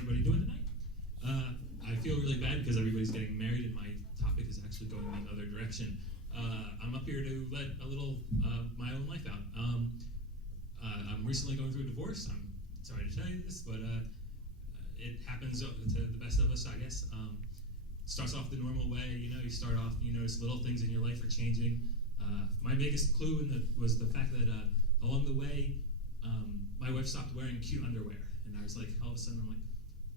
everybody doing tonight? I feel really bad because everybody's getting married and my topic is actually going in the other direction. I'm up here to let a little my own life out. I'm recently going through a divorce. I'm sorry to tell you this, but it happens to the best of us, I guess. Starts off the normal way, you start off, you notice little things in your life are changing. My biggest clue was the fact that along the way, my wife stopped wearing cute underwear. And I was like, all of a sudden, I'm like,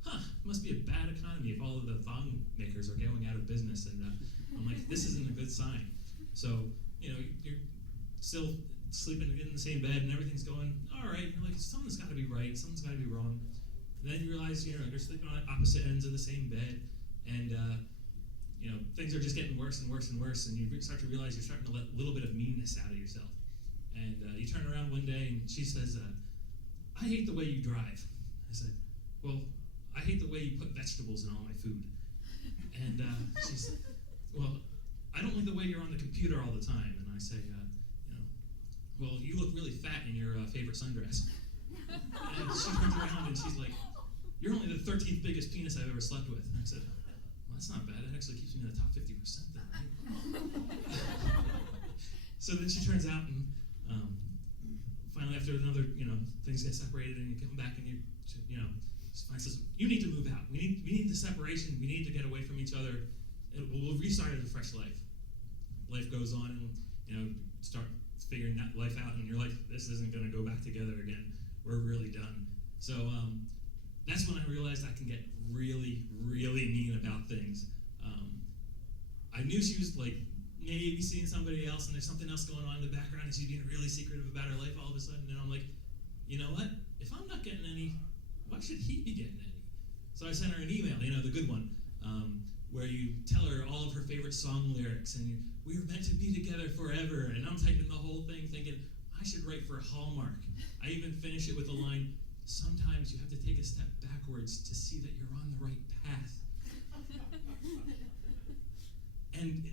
it must be a bad economy if all of the thong makers are going out of business. And I'm like, this isn't a good sign. So, you're still sleeping in the same bed and everything's going all right. You're like, something's got to be right, something's got to be wrong. And then you realize, you're sleeping on opposite ends of the same bed. And, things are just getting worse and worse and worse. And you start to realize you're starting to let a little bit of meanness out of yourself. And you turn around one day and she says, I hate the way you drive. I said, well, I hate the way you put vegetables in all my food. And she said, well, I don't like the way you're on the computer all the time. And I say, well, you look really fat in your favorite sundress. And she turns around and she's like, you're only the 13th biggest penis I've ever slept with. And I said, well, that's not bad. It actually keeps me in the top 50% then, right? So then she turns out and finally after another, things get separated and you come back and she says, you need to move out. We need the separation. We need to get away from each other. We'll restart a fresh life. Life goes on and, start figuring that life out and you're like, this isn't going to go back together again. We're really done. So that's when I realized I can get really, really mean about things. I knew she was like maybe seeing somebody else and there's something else going on in the background and she's being really secretive about her life all of a sudden. And I'm like, you know what? If I'm not getting any, why should he be getting any? So I sent her an email, the good one, where you tell her all of her favorite song lyrics and we were meant to be together forever. And I'm typing the whole thing thinking, I should write for Hallmark. I even finish it with the line, sometimes you have to take a step backwards to see that you're on the right path. And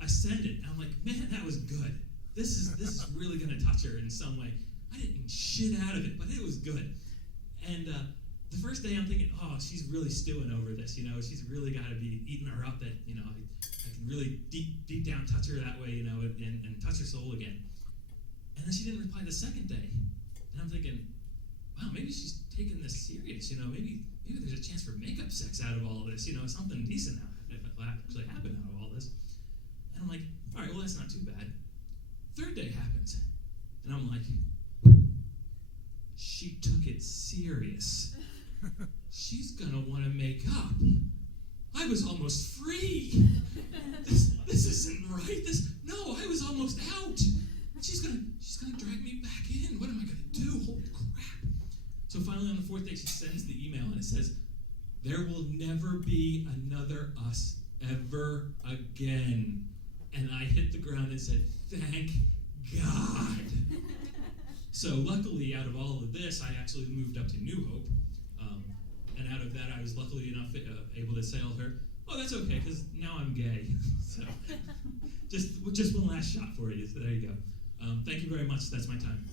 I send it, and I'm like, man, that was good. This is really going to touch her in some way. I didn't mean shit out of it, but it was good. And the first day I'm thinking, oh, she's really stewing over this. She's really got to be eating her up. That I can really deep down touch her that way, and touch her soul again. And then she didn't reply the second day, and I'm thinking, wow, maybe she's taking this serious. Maybe there's a chance for makeup sex out of all of this. Something decent actually happened out of all this. And I'm like, all right, well, that's not too bad. Third day happens, and I'm like, she took it serious. She's gonna want to make up. I was almost free. This isn't right. No, I was almost out. She's gonna drag me back in. What am I gonna do? Holy crap. So finally on the fourth day she sends the email and it says, there will never be another us ever again. And I hit the ground and said, thank God. So luckily out of all of this, I actually moved up to New Hope. And out of that, I was luckily enough able to tell her, oh, that's okay, because now I'm gay. So just one last shot for you. So there you go. Thank you very much. That's my time.